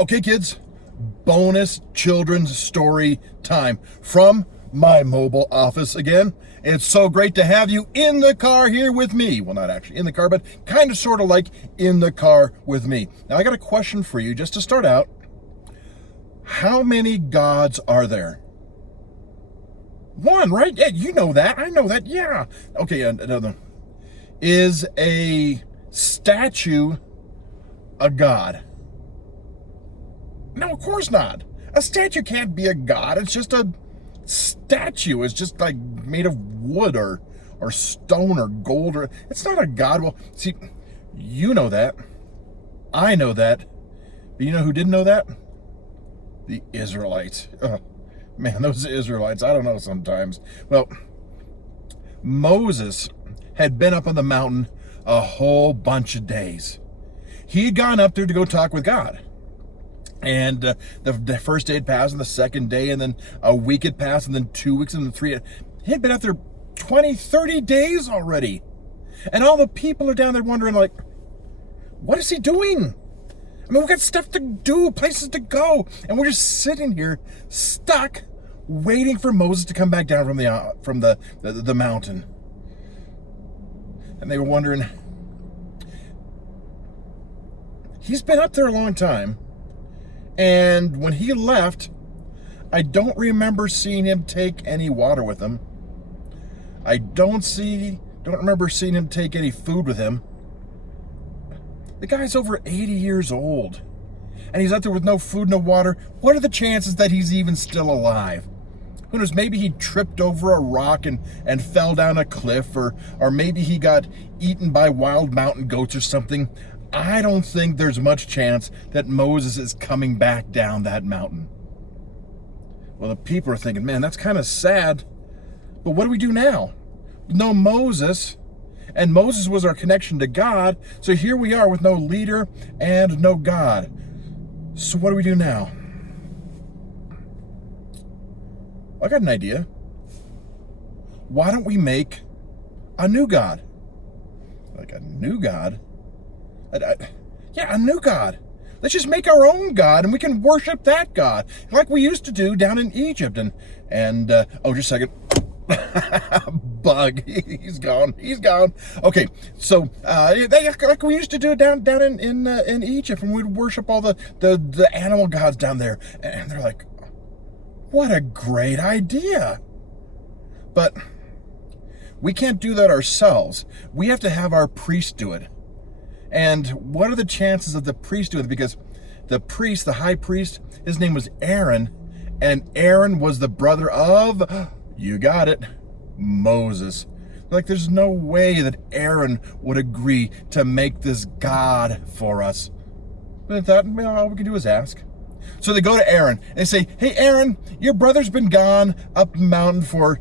Okay, kids, bonus children's story time from my mobile office again. It's so great to have you in the car here with me. Well, not actually in the car, but kind of sort of like in the car with me. Now, I got a question for you just to start out. How many gods are there? One, right? Yeah, you know that. I know that. Yeah. Okay, another. Is a statue a god? No, of course not. A statue can't be a god. It's just a statue. It's just like made of wood or stone or gold. It's not a god. Well, see, you know that. I know that. But you know who didn't know that? The Israelites. Oh, man, those Israelites, I don't know sometimes. Well, Moses had been up on the mountain a whole bunch of days. He'd gone up there to go talk with God. And the first day had passed, and the second day, and then a week had passed, and then 2 weeks, and then 3. He'd been up there 20, 30 days already. And all the people are down there wondering, like, what is he doing? I mean, we've got stuff to do, places to go, and we're just sitting here stuck waiting for Moses to come back down from the mountain. And they were wondering, he's been up there a long time. And when he left, I don't remember seeing him take any water with him. I don't remember seeing him take any food with him. The guy's over 80 years old, and he's out there with no food, no water. What are the chances that he's even still alive? Who knows, maybe he tripped over a rock and fell down a cliff, or maybe he got eaten by wild mountain goats or something. I don't think there's much chance that Moses is coming back down that mountain. Well, the people are thinking, man, that's kind of sad. But what do we do now? No Moses, and Moses was our connection to God, so here we are with no leader and no God. So what do we do now? I got an idea. Why don't we make a new God? Like a new God? Yeah, a new God. Let's just make our own God, and we can worship that God like we used to do down in Egypt. And oh, just a second. Bug. He's gone. Okay, so like we used to do down in Egypt, and we'd worship all the animal gods down there. And they're like, what a great idea. But we can't do that ourselves. We have to have our priest do it. And what are the chances of the priest doing it? Because the priest, the high priest, his name was Aaron, and Aaron was the brother of, you got it, Moses. Like, there's no way that Aaron would agree to make this God for us. But I thought, well, all we can do is ask. So they go to Aaron and they say, hey, Aaron, your brother's been gone up the mountain for,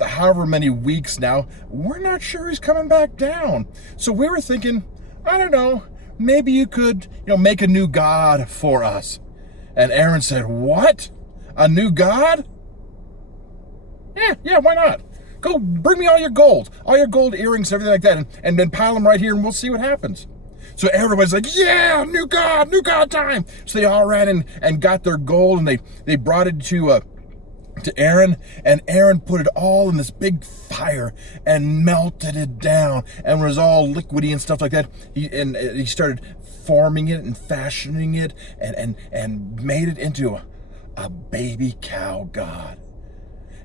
however many weeks now. We're not sure he's coming back down. So we were thinking, I don't know, maybe you could, make a new God for us. And Aaron said, what? A new God? Yeah, why not? Go bring me all your gold earrings, everything like that, and then pile them right here, and we'll see what happens. So everybody's like, yeah, new God time. So they all ran and got their gold, and they brought it to Aaron, and Aaron put it all in this big fire and melted it down, and was all liquidy and stuff like that. He started forming it and fashioning it and made it into a baby cow god.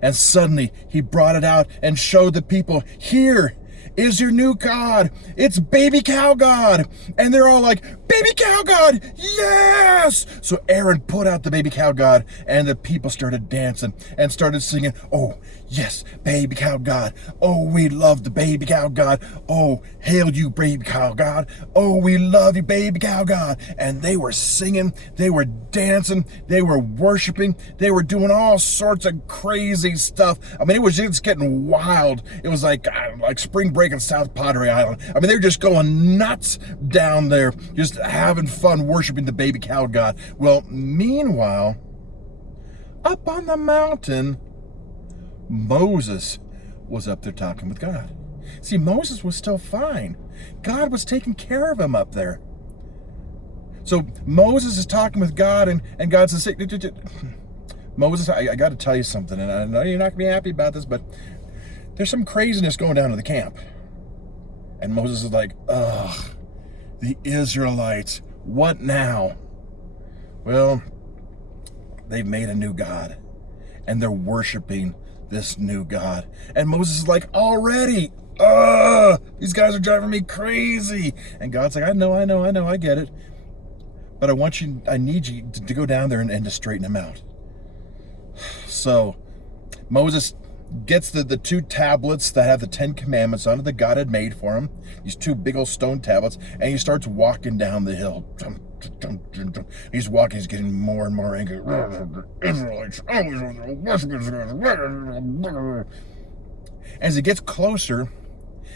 And suddenly he brought it out and showed the people, here is your new God. It's baby cow God. And they're all like, baby cow God, yes! So Aaron put out the baby cow God, and the people started dancing and started singing, oh, yes, baby cow God. Oh, we love the baby cow God. Oh, hail you, baby cow God. Oh, we love you, baby cow God. And they were singing, they were dancing, they were worshiping, they were doing all sorts of crazy stuff. I mean, it was just getting wild. It was like spring break in South Padre Island. I mean, they were just going nuts down there, just having fun worshiping the baby cow God. Well, meanwhile, up on the mountain, Moses was up there talking with God. See, Moses was still fine. God was taking care of him up there. So Moses is talking with God, and God says, Moses, I got to tell you something, and I know you're not going to be happy about this, but there's some craziness going down in the camp. And Moses is like, ugh, the Israelites, what now? Well, they've made a new God, and they're worshiping this new God. And Moses is like, already, these guys are driving me crazy. And God's like, I know, I get it. But I need you to go down there and to straighten them out. So Moses gets the 2 tablets that have the 10 commandments on it that God had made for him, these 2 big old stone tablets, and he starts walking down the hill. He's walking, he's getting more and more angry. As he gets closer,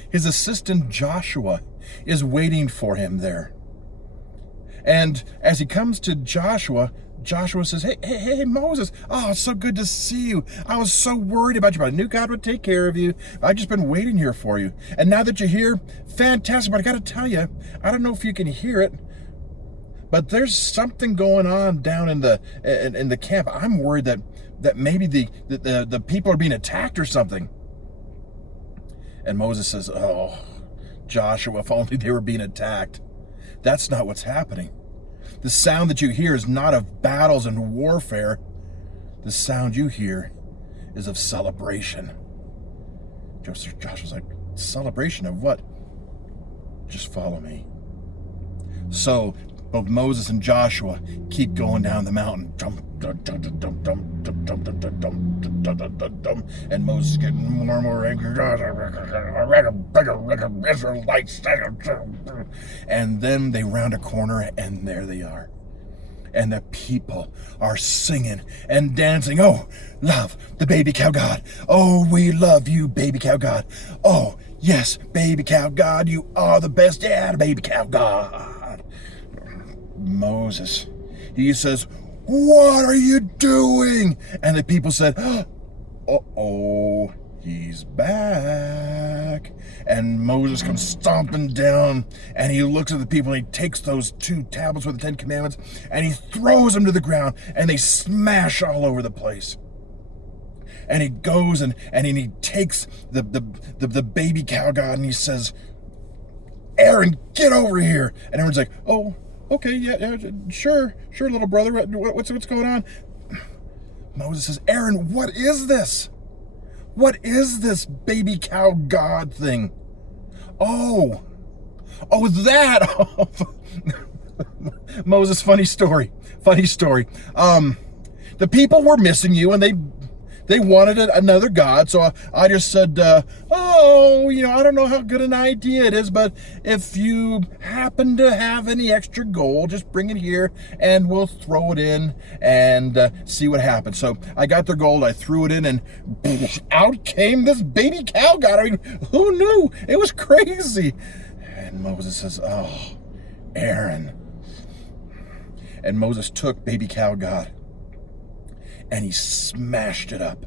his assistant Joshua is waiting for him there. And as he comes to Joshua says, hey, Moses, oh, it's so good to see you. I was so worried about you, but I knew God would take care of you. I've just been waiting here for you. And now that you're here, fantastic. But I got to tell you, I don't know if you can hear it, but there's something going on down in the camp. I'm worried that maybe the people are being attacked or something. And Moses says, oh, Joshua, if only they were being attacked. That's not what's happening. The sound that you hear is not of battles and warfare. The sound you hear is of celebration. Joshua's like, celebration of what? Just follow me. So both Moses and Joshua keep going down the mountain. And Moses is getting more and more angry. And then they round a corner, and there they are. And the people are singing and dancing. Oh, love the baby cow God. Oh, we love you, baby cow God. Oh, yes, baby cow God, you are the best. Yeah, baby cow God. Moses, he says, what are you doing? And the people said, uh-oh, he's back. And Moses comes stomping down, and he looks at the people, and he takes those 2 tablets with the 10 commandments, and he throws them to the ground, and they smash all over the place. And he goes and he takes the baby cow God, and he says, Aaron, get over here. And everyone's like, oh, okay, yeah, sure, little brother. What's going on? Moses says, Aaron, what is this? What is this baby cow God thing? Oh, that. Moses, funny story. The people were missing you, and they wanted another God, so I just said, I don't know how good an idea it is, but if you happen to have any extra gold, just bring it here, and we'll throw it in and see what happens. So I got their gold, I threw it in, and out came this baby cow God. I mean, who knew? It was crazy. And Moses says, oh, Aaron. And Moses took baby cow God, and he smashed it up,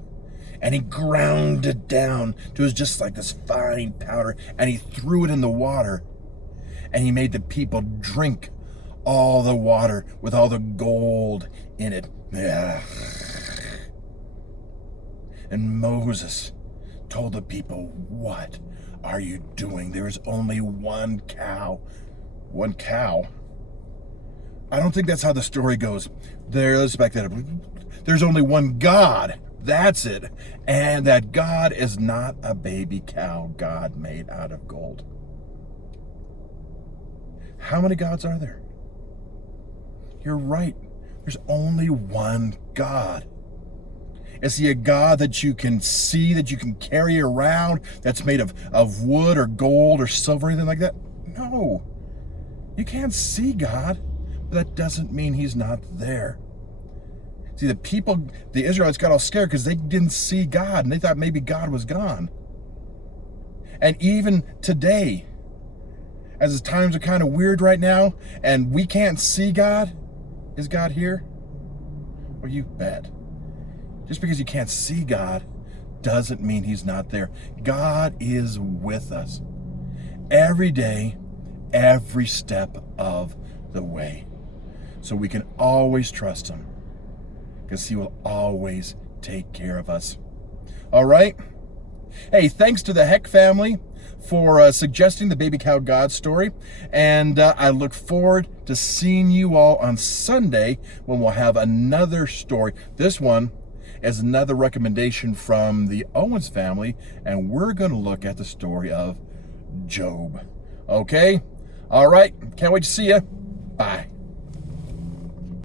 and he ground it down to just like this fine powder, and he threw it in the water, and he made the people drink all the water with all the gold in it. Yeah. And Moses told the people, what are you doing? There is only one cow. One cow? I don't think that's how the story goes. Let's back that up. There's only one God. That's it. And that God is not a baby cow God made out of gold. How many gods are there? You're right. There's only one God. Is he a God that you can see, that you can carry around, that's made of wood or gold or silver or anything like that? No. You can't see God, but that doesn't mean he's not there. See, the Israelites got all scared because they didn't see God, and they thought maybe God was gone. And even today, as the times are kind of weird right now, and we can't see God, is God here? Well, you bet. Just because you can't see God doesn't mean he's not there. God is with us every day, every step of the way. so we can always trust him, because he will always take care of us. All right? Hey, thanks to the Heck family for suggesting the Baby Cow God story. And I look forward to seeing you all on Sunday when we'll have another story. This one is another recommendation from the Owens family, and we're going to look at the story of Job. Okay? All right. Can't wait to see you. Bye.